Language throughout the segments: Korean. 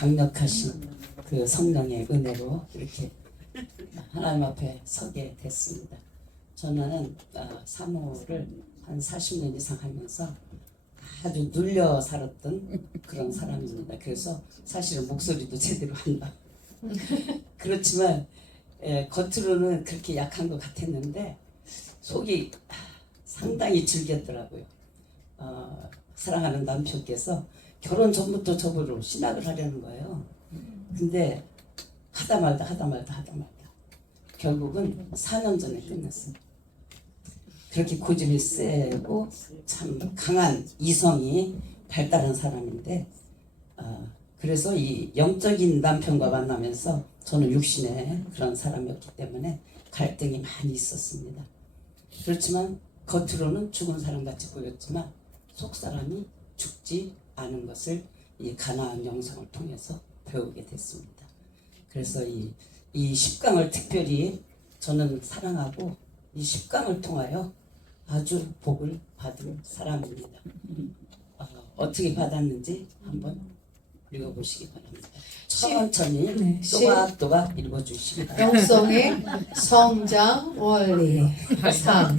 강력하신 그 성령의 은혜로 이렇게 하나님 앞에 서게 됐습니다. 저는 사모를 한 40년 이상 하면서 아주 눌려 살았던 그런 사람입니다. 그래서 사실은 목소리도 제대로 안 나. 그렇지만 겉으로는 그렇게 약한 것 같았는데 속이 상당히 즐겼더라고요. 사랑하는 남편께서 결혼 전부터 저보고 신학을 하려는 거예요. 근데 하다 말다 결국은 4년 전에 끝났어요. 그렇게 고집이 세고 참 강한 이성이 발달한 사람인데 그래서 이 영적인 남편과 만나면서 저는 육신의 그런 사람이었기 때문에 갈등이 많이 있었습니다. 그렇지만 겉으로는 죽은 사람같이 보였지만 속사람이 죽지 않은 것을 이 가나안 영성을 통해서 배우게 됐습니다. 그래서 이 10강을 특별히 저는 사랑하고 이 10강을 통하여 아주 복을 받은 사람입니다. 어떻게 받았는지 한번 읽어보시기 바랍니다. 천천히 또박또박 읽어주시기 바랍니다. 영성의 성장 원리 3.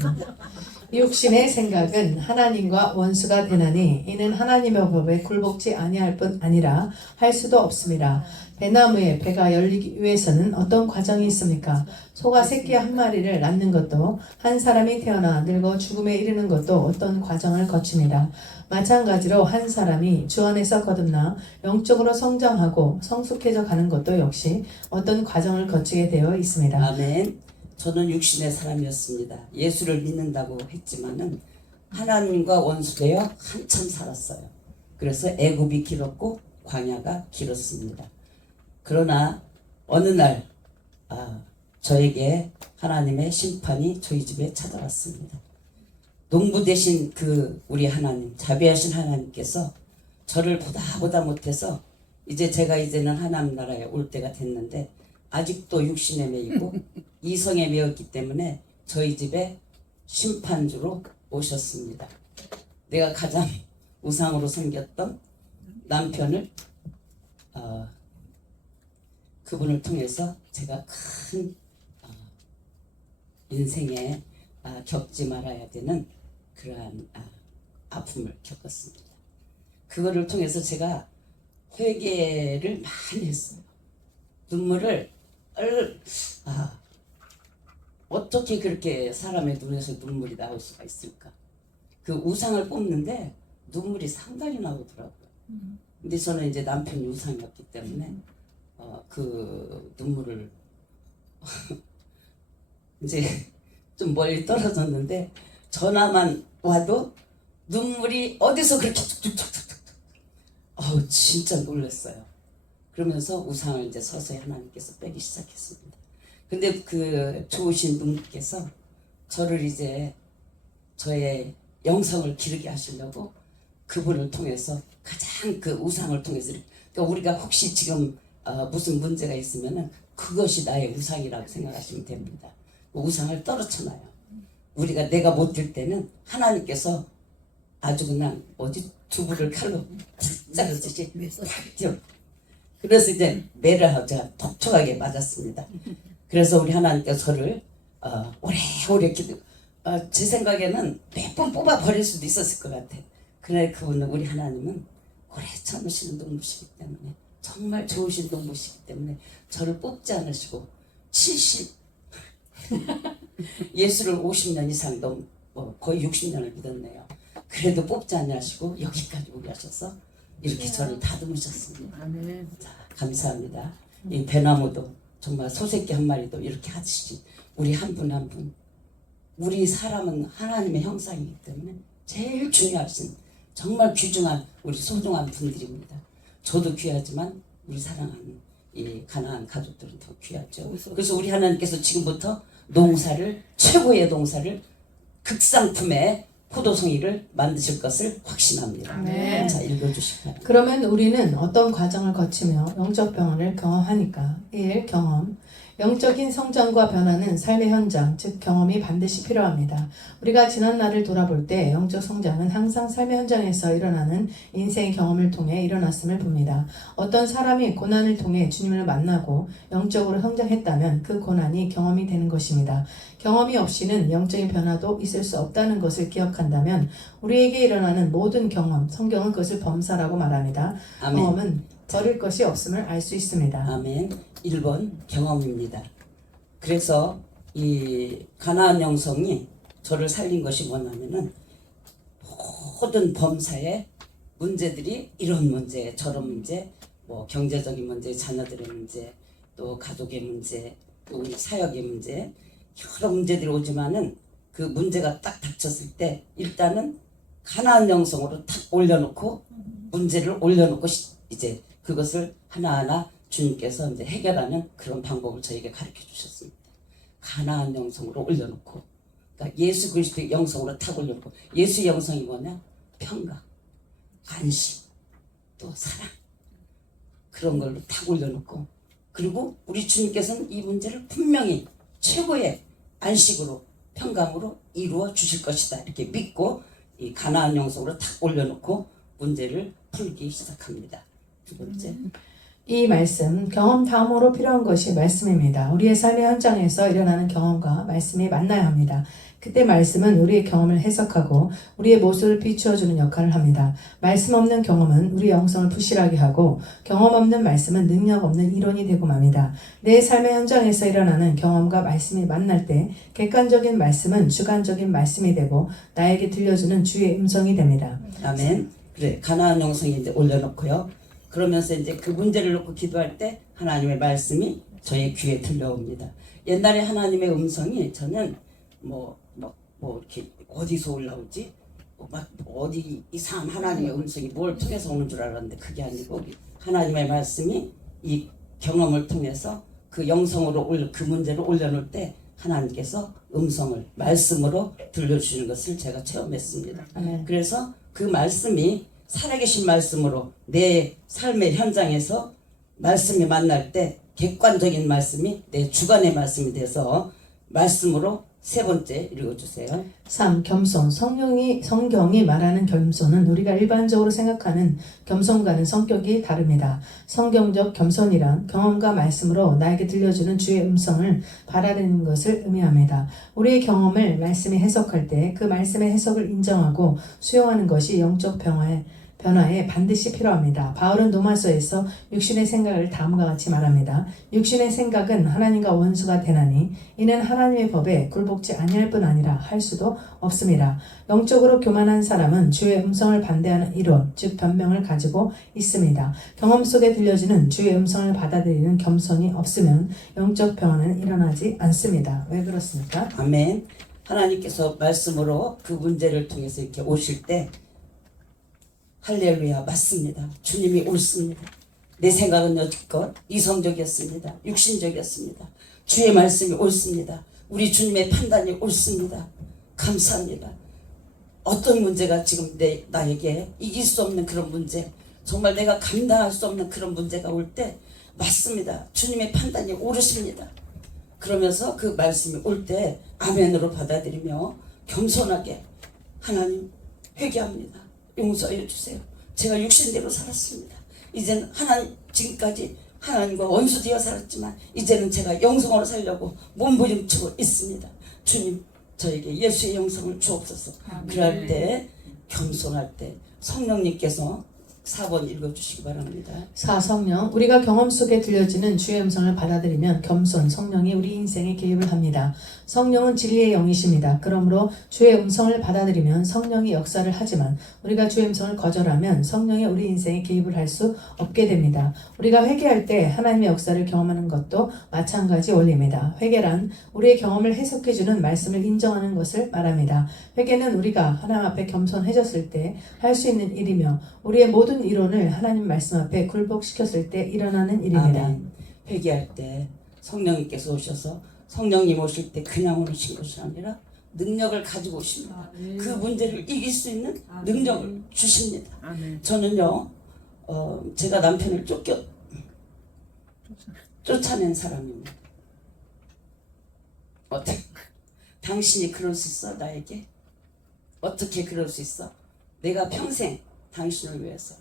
육신의 생각은 하나님과 원수가 되나니 이는 하나님의 법에 굴복지 아니할 뿐 아니라 할 수도 없습니다. 배나무에 배가 열리기 위해서는 어떤 과정이 있습니까? 소가 새끼 한 마리를 낳는 것도 한 사람이 태어나 늙어 죽음에 이르는 것도 어떤 과정을 거칩니다. 마찬가지로 한 사람이 주 안에서 거듭나 영적으로 성장하고 성숙해져 가는 것도 역시 어떤 과정을 거치게 되어 있습니다. 아멘. 저는 육신의 사람이었습니다. 예수를 믿는다고 했지만은 하나님과 원수되어 한참 살았어요. 그래서 애굽이 길었고 광야가 길었습니다. 그러나 어느 날 저에게 하나님의 심판이 저희 집에 찾아왔습니다. 농부 되신 그 우리 하나님, 자비하신 하나님께서 저를 보다 못해서 이제는 하나님 나라에 올 때가 됐는데 아직도 육신에 매이고 이성에 매였기 때문에 저희 집에 심판주로 오셨습니다. 내가 가장 우상으로 섬겼던 남편을 그분을 통해서 제가 큰 인생에 겪지 말아야 되는 그러한 아픔을 겪었습니다. 그거를 통해서 제가 회개를 많이 했어요. 눈물을 어떻게 그렇게 사람의 눈에서 눈물이 나올 수가 있을까? 그 우상을 뽑는데 눈물이 상당히 나오더라고요. 근데 저는 이제 남편이 우상이었기 때문에 그 눈물을 이제 좀 멀리 떨어졌는데 전화만 와도 눈물이 어디서 그렇게 툭툭툭툭툭 진짜 놀랐어요. 그러면서 우상을 이제 서서히 하나님께서 빼기 시작했습니다. 근데 그 좋으신 분께서 저를 이제 저의 영성을 기르게 하시려고 그분을 통해서 가장 그 우상을 통해서 그러니까 우리가 혹시 지금 무슨 문제가 있으면은 그것이 나의 우상이라고 생각하시면 됩니다. 우상을 떨어쳐놔요. 우리가 내가 못 들 때는 하나님께서 아주 그냥 두부를 칼로 자르듯이 탁 띄워. 그래서 이제 매를 하자 톡톡하게 맞았습니다. 그래서 우리 하나님께서 저를 오래오래 제 생각에는 몇 번 뽑아 버릴 수도 있었을 것 같아. 그래 그분은 우리 하나님은 오래 참으시는 농부시기 때문에 정말 좋으신 농부시기 때문에 저를 뽑지 않으시고 70 예수를 50년 이상 거의 60년을 믿었네요. 그래도 뽑지 않으시고 여기까지 오게 하셔서 이렇게 저를 다듬으셨습니다. 자, 감사합니다. 이 배나무도 정말 소새끼 한 마리도 이렇게 하듯이 우리 한 분 한 분 우리 사람은 하나님의 형상이기 때문에 제일 중요하신 정말 귀중한 우리 소중한 분들입니다. 저도 귀하지만 우리 사랑하는 이 가나안 가족들은 더 귀하죠. 그래서 우리 하나님께서 지금부터 최고의 농사를 극상품의 포도송이를 만드실 것을 확신합니다. 네. 자, 읽어주실까요? 그러면 우리는 어떤 과정을 거치며 영적 병원을 경험하니까? 1. 경험. 영적인 성장과 변화는 삶의 현장, 즉 경험이 반드시 필요합니다. 우리가 지난 날을 돌아볼 때 영적 성장은 항상 삶의 현장에서 일어나는 인생의 경험을 통해 일어났음을 봅니다. 어떤 사람이 고난을 통해 주님을 만나고 영적으로 성장했다면 그 고난이 경험이 되는 것입니다. 경험이 없이는 영적인 변화도 있을 수 없다는 것을 기억한다면 우리에게 일어나는 모든 경험, 성경은 그것을 범사라고 말합니다. 아멘. 경험은 버릴 것이 없음을 알 수 있습니다. 아멘. 1번 경험입니다. 그래서 이 가나안 영성이 저를 살린 것이 뭐냐면은 모든 범사의 문제들이 이런 문제, 저런 문제, 뭐 경제적인 문제, 자녀들의 문제, 또 가족의 문제, 또 우리 사역의 문제, 여러 문제들이 오지만은 그 문제가 딱 닥쳤을 때 일단은 가나안 영성으로 탁 올려놓고 문제를 올려놓고 이제 그것을 하나하나 주님께서 이제 해결하는 그런 방법을 저에게 가르쳐 주셨습니다. 가나안 영성으로 올려놓고, 그러니까 예수 그리스도의 영성으로 탁 올려놓고, 예수의 영성이 뭐냐? 평강, 안식, 또 사랑, 그런 걸로 탁 올려놓고, 그리고 우리 주님께서는 이 문제를 분명히 최고의 안식으로, 평강으로 이루어 주실 것이다, 이렇게 믿고 이 가나안 영성으로 탁 올려놓고 문제를 풀기 시작합니다. 두 번째, 이 말씀, 경험 다음으로 필요한 것이 말씀입니다. 우리의 삶의 현장에서 일어나는 경험과 말씀이 만나야 합니다. 그때 말씀은 우리의 경험을 해석하고 우리의 모습을 비추어주는 역할을 합니다. 말씀 없는 경험은 우리 영성을 부실하게 하고 경험 없는 말씀은 능력 없는 이론이 되고 맙니다. 내 삶의 현장에서 일어나는 경험과 말씀이 만날 때 객관적인 말씀은 주관적인 말씀이 되고 나에게 들려주는 주의 음성이 됩니다. 아멘. 그래, 가나안 영성이 이제 올려놓고요. 그러면서 이제 그 문제를 놓고 기도할 때 하나님의 말씀이 저의 귀에 들려옵니다. 옛날에 하나님의 음성이 저는 뭐 이렇게 어디서 올라오지? 막 어디 이상한 하나님의 음성이 뭘 통해서 오는 줄 알았는데 그게 아니고 하나님의 말씀이 이 경험을 통해서 그 영성으로 그 문제를 올려놓을 때 하나님께서 음성을 말씀으로 들려주시는 것을 제가 체험했습니다. 아멘. 그래서 그 말씀이 살아계신 말씀으로 내 삶의 현장에서 말씀이 만날 때 객관적인 말씀이 내 주관의 말씀이 돼서 말씀으로 세 번째 읽어주세요. 3. 겸손. 성경이 말하는 겸손은 우리가 일반적으로 생각하는 겸손과는 성격이 다릅니다. 성경적 겸손이란 경험과 말씀으로 나에게 들려주는 주의 음성을 받아들이는 것을 의미합니다. 우리의 경험을 말씀이 해석할 때 그 말씀의 해석을 인정하고 수용하는 것이 영적 변화에 반드시 필요합니다. 바울은 로마서에서 육신의 생각을 다음과 같이 말합니다. 육신의 생각은 하나님과 원수가 되나니 이는 하나님의 법에 굴복지 아니할 뿐 아니라 할 수도 없습니다. 영적으로 교만한 사람은 주의 음성을 반대하는 이론, 즉 변명을 가지고 있습니다. 경험 속에 들려지는 주의 음성을 받아들이는 겸손이 없으면 영적 변화는 일어나지 않습니다. 왜 그렇습니까? 아멘. 하나님께서 말씀으로 그 문제를 통해서 이렇게 오실 때 할렐루야, 맞습니다. 주님이 옳습니다. 내 생각은 여지껏 이성적이었습니다. 육신적이었습니다. 주의 말씀이 옳습니다. 우리 주님의 판단이 옳습니다. 감사합니다. 어떤 문제가 지금 나에게 이길 수 없는 그런 문제, 정말 내가 감당할 수 없는 그런 문제가 올 때 맞습니다. 주님의 판단이 옳으십니다. 그러면서 그 말씀이 올 때 아멘으로 받아들이며 겸손하게 하나님 회개합니다. 용서해 주세요. 제가 육신대로 살았습니다. 이제는 지금까지 하나님과 원수되어 살았지만 이제는 제가 영성으로 살려고 몸부림치고 있습니다. 주님, 저에게 예수의 영성을 주옵소서. 그럴 때 겸손할 때 성령님께서 4번 읽어주시기 바랍니다. 4. 성령. 우리가 경험 속에 들려지는 주의 음성을 받아들이면 겸손, 성령이 우리 인생에 개입을 합니다. 성령은 진리의 영이십니다. 그러므로 주의 음성을 받아들이면 성령이 역사를 하지만 우리가 주의 음성을 거절하면 성령이 우리 인생에 개입을 할 수 없게 됩니다. 우리가 회개할 때 하나님의 역사를 경험하는 것도 마찬가지 원리입니다. 회개란 우리의 경험을 해석해주는 말씀을 인정하는 것을 말합니다. 회개는 우리가 하나님 앞에 겸손해졌을 때 할 수 있는 일이며 우리의 모든 이론을 하나님 말씀 앞에 굴복시켰을 때 일어나는 일입니다. 아멘. 회개할 때 성령님께서 오셔서 성령님 오실 때 그냥 오신 것이 아니라 능력을 가지고 오십니다. 그 문제를 이길 수 있는 능력을 주십니다. 저는요, 제가 남편을 쫓아낸 사람입니다. 어떻게 당신이 그럴 수 있어 나에게? 어떻게 그럴 수 있어? 내가 평생 당신을 위해서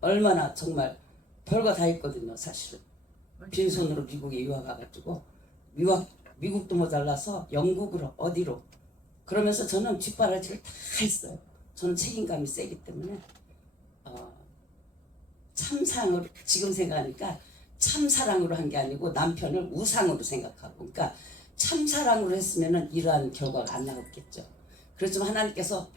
얼마나 정말 별거 다 했거든요. 사실은 빈손으로 미국에 유학 가가지고 미국도 모자라서 영국으로 어디로 그러면서 저는 뒷바라지를 다 했어요. 저는 책임감이 세기 때문에 참상으로 지금 생각하니까 참사랑으로 한 게 아니고 남편을 우상으로 생각하고 그러니까 참사랑으로 했으면은 이러한 결과가 안 나왔겠죠. 그렇지만 하나님께서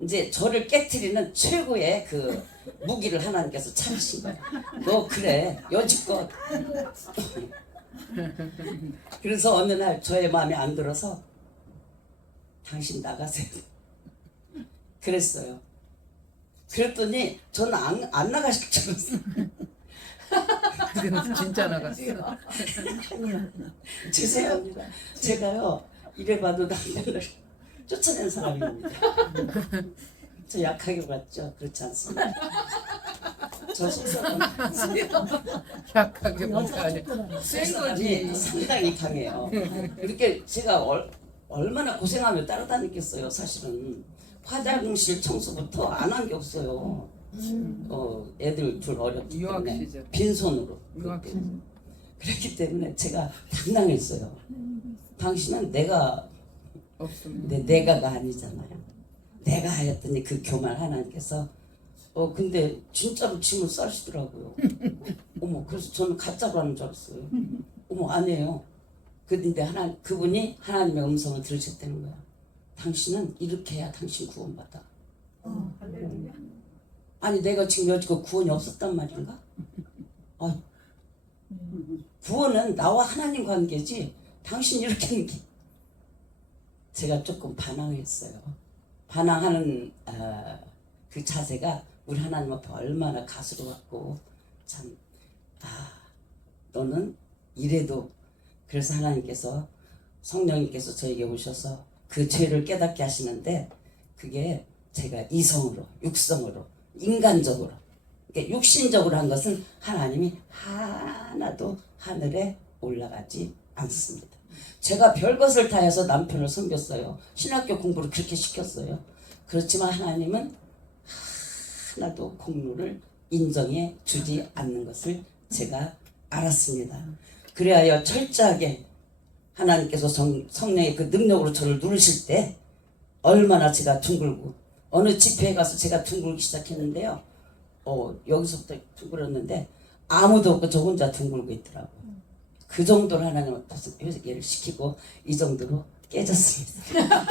이제 저를 깨트리는 최고의 그 무기를 하나님께서 참으신 거예요. 너 그래 여지껏. 그래서 어느 날 저의 마음에 안 들어서 당신 나가세요. 그랬어요. 그랬더니 저는 안 나가실 줄 알았어요. 그건 진짜 나갔어. 죄송합니다. 제가요 이래봐도 남편을 쫓아낸 사람입니다. 저 약하게 봤죠? 그렇지 않습니다. 저 속사람 약하게 뭔가 아니야. 센 속사람이 거지. 상당히 강해요. 이렇게 제가 얼마나 고생하며 따라다녔겠어요. 사실은 화장실 청소부터 안 한 게 없어요. 애들 둘 어렸기 유학 때문에 시절. 빈손으로 유학 그때. 시절. 그렇기 때문에 제가 당당했어요. 당신은 내가 없으면. 근데 내가가 아니잖아요. 내가 하였더니 그 교만 하나님께서 근데 진짜로 짐을 싸시더라고요. 어머 그래서 저는 가짜로 하는 줄 알았어요. 어머 아니에요. 근데 그분이 하나님의 음성을 들으셨다는 거야. 당신은 이렇게 해야 당신 구원받아. 아니 내가 지금 여지껏 구원이 없었단 말인가? 구원은 나와 하나님 관계지 당신 이렇게 하는 게 제가 조금 반항했어요. 반항하는 그 자세가 우리 하나님 앞에 얼마나 가스로웠고 참 너는 이래도 그래서 하나님께서 성령님께서 저에게 오셔서 그 죄를 깨닫게 하시는데 그게 제가 이성으로 육성으로 인간적으로 그러니까 육신적으로 한 것은 하나님이 하나도 하늘에 올라가지 않습니다. 제가 별것을 다 해서 남편을 섬겼어요. 신학교 공부를 그렇게 시켰어요. 그렇지만 하나님은 하나도 공로를 인정해 주지 않는 것을 제가 알았습니다. 그래야 철저하게 하나님께서 성령의 그 능력으로 저를 누르실 때 얼마나 제가 둥글고 어느 집회에 가서 제가 둥글기 시작했는데요. 여기서부터 둥글었는데 아무도 없고 저 혼자 둥글고 있더라고요. 그 정도로 하나님은 회개를 시키고 이 정도로 깨졌습니다.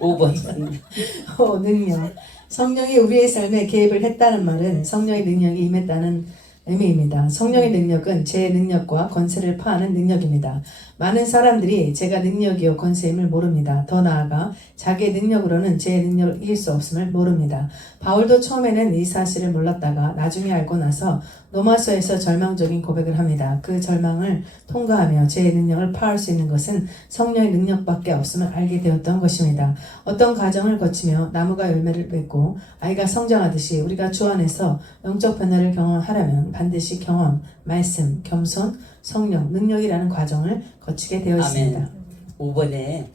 5번 능력. 성령이 우리의 삶에 개입을 했다는 말은 성령의 능력이 임했다는 의미입니다. 성령의 능력은 제 능력과 권세를 파하는 능력입니다. 많은 사람들이 제가 능력이요 권세임을 모릅니다. 더 나아가 자기의 능력으로는 제 능력을 이길 수 없음을 모릅니다. 바울도 처음에는 이 사실을 몰랐다가 나중에 알고 나서 로마서에서 절망적인 고백을 합니다. 그 절망을 통과하며 제 능력을 파할 수 있는 것은 성령의 능력밖에 없음을 알게 되었던 것입니다. 어떤 과정을 거치며 나무가 열매를 맺고 아이가 성장하듯이 우리가 주 안에서 영적 변화를 경험하려면 반드시 경험, 말씀, 겸손, 성령, 능력이라는 과정을 거치게 되어 있습니다. 5번에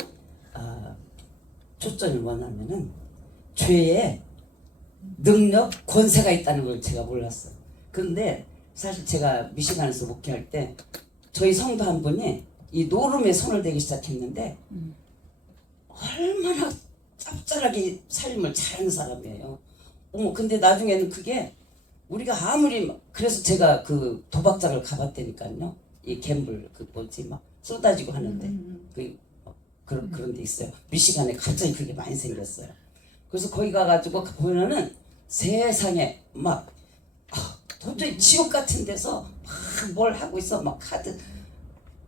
초점이 뭐냐면은 죄에 능력, 권세가 있다는 걸 제가 몰랐어요. 그런데 사실 제가 미시간에서 목회할 때 저희 성도 한 분이 이 노름에 손을 대기 시작했는데 얼마나 짭짤하게 삶을 잘하는 사람이에요. 근데 나중에는 그게 우리가 아무리 그래서 제가 그 도박장을 가봤다니까요. 이 갬블 그 뭐지 막 쏟아지고 하는데 그런 데 있어요. 미시간에 갑자기 그게 많이 생겼어요. 그래서 거기 가가지고 보면은 세상에 막 도저히 지옥 같은 데서 막 뭘 하고 있어 막 카드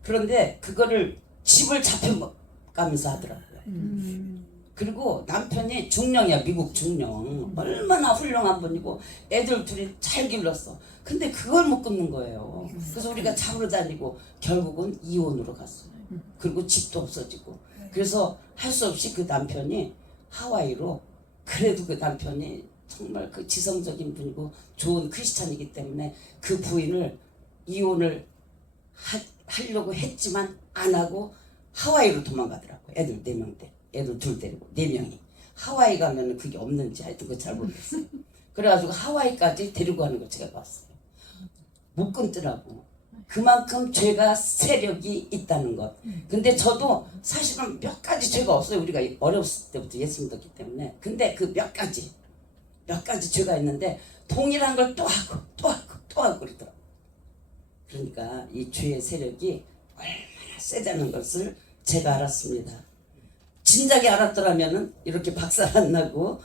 그런데 그거를 집을 잡혀가면서 하더라고요. 그리고 남편이 중령이야. 미국 중령. 얼마나 훌륭한 분이고 애들 둘이 잘 길렀어. 근데 그걸 못 끊는 거예요. 그래서 우리가 잡으러 다니고 결국은 이혼으로 갔어요. 그리고 집도 없어지고 그래서 할 수 없이 그 남편이 하와이로 그래도 그 남편이 정말 그 지성적인 분이고 좋은 크리스찬이기 때문에 그 부인을 이혼을 하려고 했지만 안 하고 하와이로 도망가더라고. 애들 4명 때, 애들 둘 데리고 4명이 하와이 가면은 그게 없는지 하여튼 그거 잘 모르겠어요. 그래가지고 하와이까지 데리고 가는 걸 제가 봤어요. 못 끊더라고. 그만큼 죄가 세력이 있다는 것. 근데 저도 사실은 몇 가지 죄가 없어요. 우리가 어렸을 때부터 예수 믿었기 때문에. 근데 그 몇 가지 죄가 있는데 동일한 걸 또 하고 또 하고 또 하고 그러더라고. 그러니까 이 죄의 세력이 얼마나 세다는 것을 제가 알았습니다. 진작에 알았더라면은 이렇게 박살 안 나고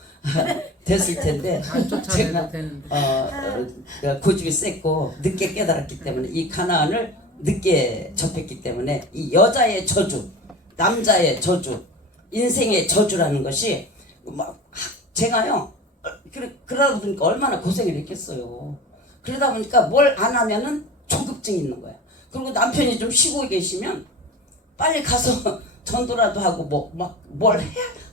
됐을 텐데 안 쫓아내도 되는데. 고집이 셌고 늦게 깨달았기 때문에 이 가나안을 늦게 접했기 때문에 이 여자의 저주, 남자의 저주, 인생의 저주라는 것이 막 제가요 그러다 보니까 얼마나 고생을 했겠어요. 그러다 보니까 뭘 안 하면은 조급증이 있는 거야. 그리고 남편이 좀 쉬고 계시면 빨리 가서 전도라도 하고 뭘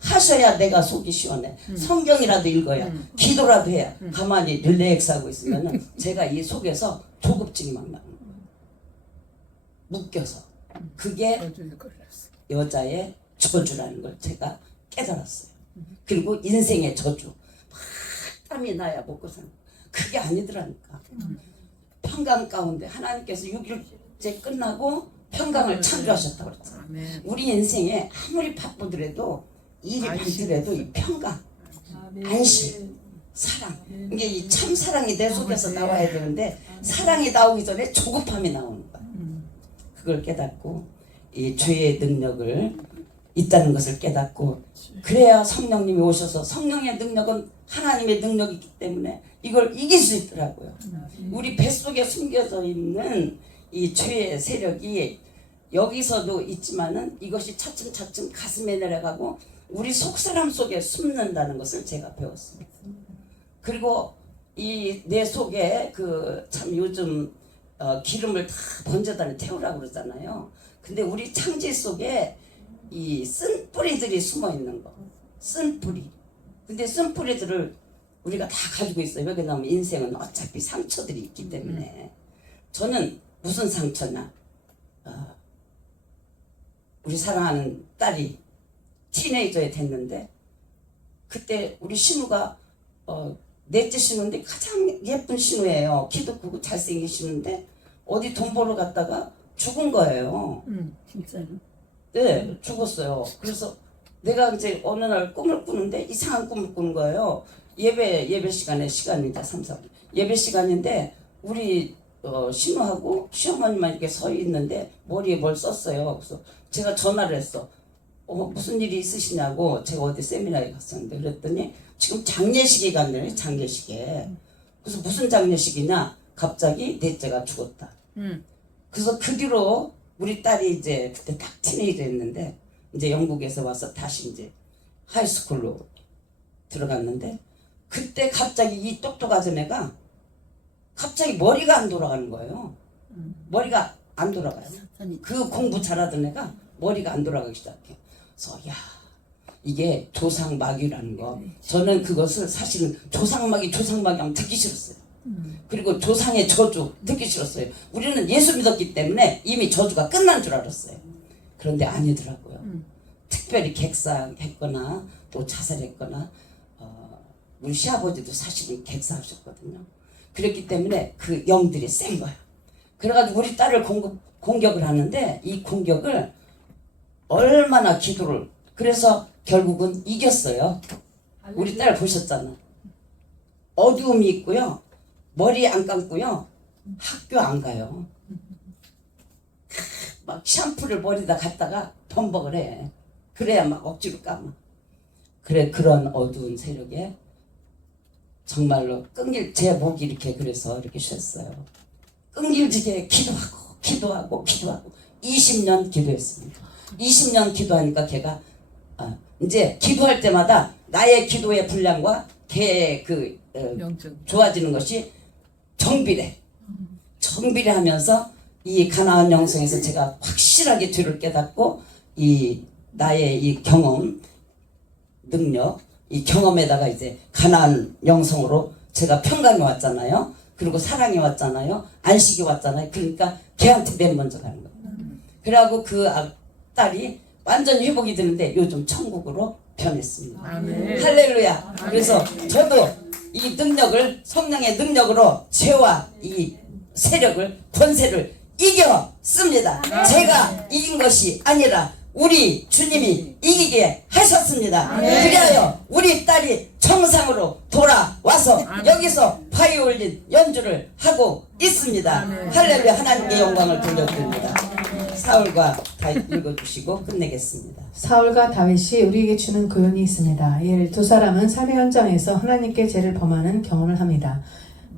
하셔야 내가 속이 시원해. 성경이라도 읽어야, 기도라도 해야. 가만히 릴렉스 하고 있으면은 제가 이 속에서 조급증이 막 나는 거예요. 묶여서. 그게 저주에 걸렸어. 여자의 저주라는 걸 제가 깨달았어요. 그리고 인생의 저주. 막 땀이 나야 먹고 사는 거. 그게 아니더라니까. 평강 가운데 하나님께서 6일째 끝나고 평강을 창조하셨다고 그랬잖아요. 아멘. 우리 인생에 아무리 바쁘더라도 일이 많더라도 이 평강, 안심, 사랑. 이게 이 참 사랑이 내 속에서 나와야 되는데 사랑이 나오기 전에 조급함이 나오는 거야. 그걸 깨닫고 이 죄의 능력을 있다는 것을 깨닫고 그래야 성령님이 오셔서 성령의 능력은 하나님의 능력이기 때문에 이걸 이길 수 있더라고요. 우리 뱃속에 숨겨져 있는 이 죄의 세력이 여기서도 있지만은 이것이 차츰차츰 가슴에 내려가고 우리 속사람 속에 숨는다는 것을 제가 배웠습니다. 그리고 이 내 속에 그 참 요즘 기름을 다 번제단에 태우라고 그러잖아요. 근데 우리 창지 속에 이 쓴뿌리들이 숨어 있는 거. 쓴뿌리. 근데 쓴뿌리들을 우리가 다 가지고 있어요. 왜 그러냐면 인생은 어차피 상처들이 있기 때문에. 저는 무슨 상처냐. 우리 사랑하는 딸이 티네이저에 됐는데 그때 우리 신우가 넷째 신우인데 가장 예쁜 신우예요. 키도 크고 잘생긴 신우인데 어디 돈 벌러 갔다가 죽은 거예요. 진짜요? 네, 죽었어요. 그래서 내가 이제 어느 날 꿈을 꾸는데 이상한 꿈을 꾸는 거예요. 예배 시간이다 3, 4분. 예배 시간인데 우리 신우하고 시어머니만 이렇게 서 있는데 머리에 뭘 썼어요. 그래서 제가 전화를 했어. 무슨 일이 있으시냐고. 제가 어디 세미나에 갔었는데 그랬더니 지금 장례식이 간대요. 장례식에. 그래서 무슨 장례식이냐. 갑자기 넷째가 죽었다. 그래서 그 뒤로 우리 딸이 이제 그때 딱 티네이저였는데 이제 영국에서 와서 다시 이제 하이스쿨로 들어갔는데 그때 갑자기 이 똑똑하던 애가 갑자기 머리가 안 돌아가는 거예요. 머리가 안 돌아가요. 그 공부 잘하던 애가 머리가 안 돌아가기 시작해. 그래서 야 이게 조상마귀라는 거. 저는 그것을 사실은 조상마귀 하면 듣기 싫었어요. 그리고 조상의 저주 듣기 싫었어요. 우리는 예수 믿었기 때문에 이미 저주가 끝난 줄 알았어요. 그런데 아니더라고요. 특별히 객사했거나 또 자살했거나 우리 시아버지도 사실은 객사하셨거든요. 그렇기 때문에 그 영들이 센 거야. 그래가지고 우리 딸을 공격을 하는데 이 공격을 얼마나 기도를 그래서 결국은 이겼어요. 우리 딸 보셨잖아. 어두움이 있고요. 머리 안 감고요. 학교 안 가요. 막 샴푸를 머리다 갖다가 범벅을 해. 그래야 막 억지로 감아. 그래 그런 어두운 세력에 정말로 제 목이 이렇게 그래서 이렇게 쉬었어요. 끈질지게 기도하고 20년 기도했습니다. 20년 기도하니까 걔가 이제 기도할 때마다 나의 기도의 분량과 걔의 좋아지는 것이 정비례 하면서 이 가나안 영성에서 제가 확실하게 죄를 깨닫고 이 나의 이 경험 능력 이 경험에다가 이제 가나안 영성으로 제가 평강이 왔잖아요. 그리고 사랑이 왔잖아요. 안식이 왔잖아요. 그러니까 걔한테 맨 먼저 가는 거예요. 그래갖고 그 딸이 완전히 회복이 되는데 요즘 천국으로 변했습니다. 아멘. 할렐루야. 그래서 저도 이 능력을 성령의 능력으로 죄와 이 세력을 권세를 이겼습니다. 제가 이긴 것이 아니라 우리 주님이 이기게 하셨습니다. 그리하여 우리 딸이 정상으로 돌아와서 여기서 바이올린 연주를 하고 있습니다. 할렐루야. 하나님께 영광을 돌려드립니다. 사울과 다윗 읽어주시고 끝내겠습니다. 사울과 다윗이 우리에게 주는 교훈이 있습니다. 1. 두 사람은 삶의 현장에서 하나님께 죄를 범하는 경험을 합니다.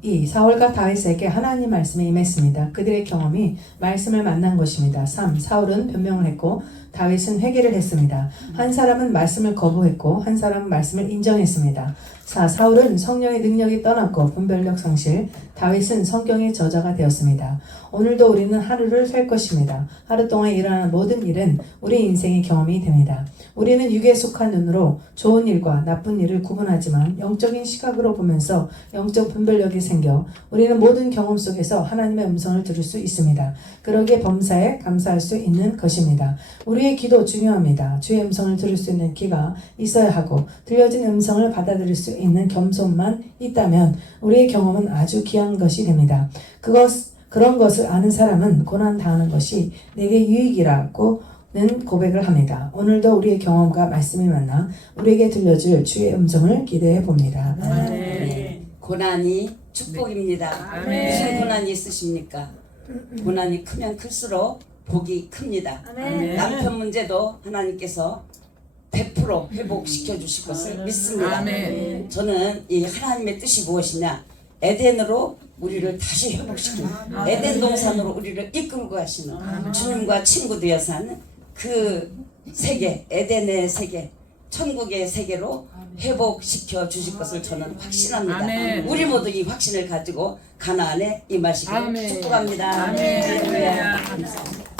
2. 사울과 다윗에게 하나님 말씀이 임했습니다. 그들의 경험이 말씀을 만난 것입니다. 3. 사울은 변명을 했고 다윗은 회개를 했습니다. 한 사람은 말씀을 거부했고 한 사람은 말씀을 인정했습니다. 4. 사울은 성령의 능력이 떠났고 분별력 상실, 다윗은 성경의 저자가 되었습니다. 오늘도 우리는 하루를 살 것입니다. 하루 동안 일어나는 모든 일은 우리 인생의 경험이 됩니다. 우리는 육에 속한 눈으로 좋은 일과 나쁜 일을 구분하지만 영적인 시각으로 보면서 영적 분별력이 생겨 우리는 모든 경험 속에서 하나님의 음성을 들을 수 있습니다. 그러기에 범사에 감사할 수 있는 것입니다. 우리의 기도 중요합니다. 주의 음성을 들을 수 있는 귀가 있어야 하고 들려진 음성을 받아들일 수 있는 겸손만 있다면 우리의 경험은 아주 귀한 것이 됩니다. 그런 것을 아는 사람은 고난 당하는 것이 내게 유익이라고는 고백을 합니다. 오늘도 우리의 경험과 말씀이 만나 우리에게 들려줄 주의 음성을 기대해 봅니다. 네. 고난이 축복입니다. 아멘. 무슨 고난이 있으십니까? 고난이 크면 클수록 복이 큽니다. 아멘. 남편 문제도 하나님께서 100% 회복시켜 주실 것을 믿습니다. 아멘. 저는 이 하나님의 뜻이 무엇이냐? 에덴으로 우리를 다시 회복시키는 에덴 동산으로 우리를 이끌고 가시는 주님과 친구 되어 사는 그 세계, 에덴의 세계, 천국의 세계로 회복시켜 주실 것을 저는 확신합니다. 아멘. 우리 모두 이 확신을 가지고 가나안에 임하시기를 아멘. 축복합니다. 아멘. 할렐루야. 감사합니다.